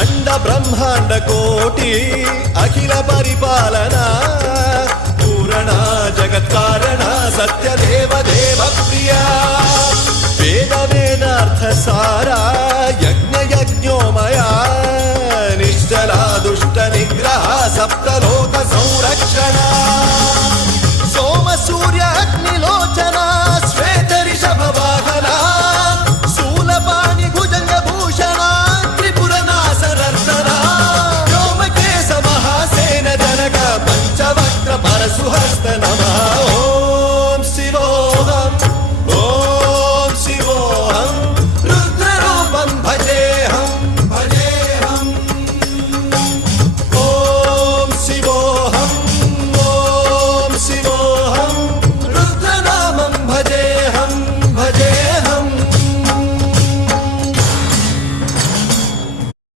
अंड ब्रह्मांड कोटि अखिल परिपालना पूरणा जगत्कारणा सत्य देव देव प्रिया वेद वेदार्थ सारा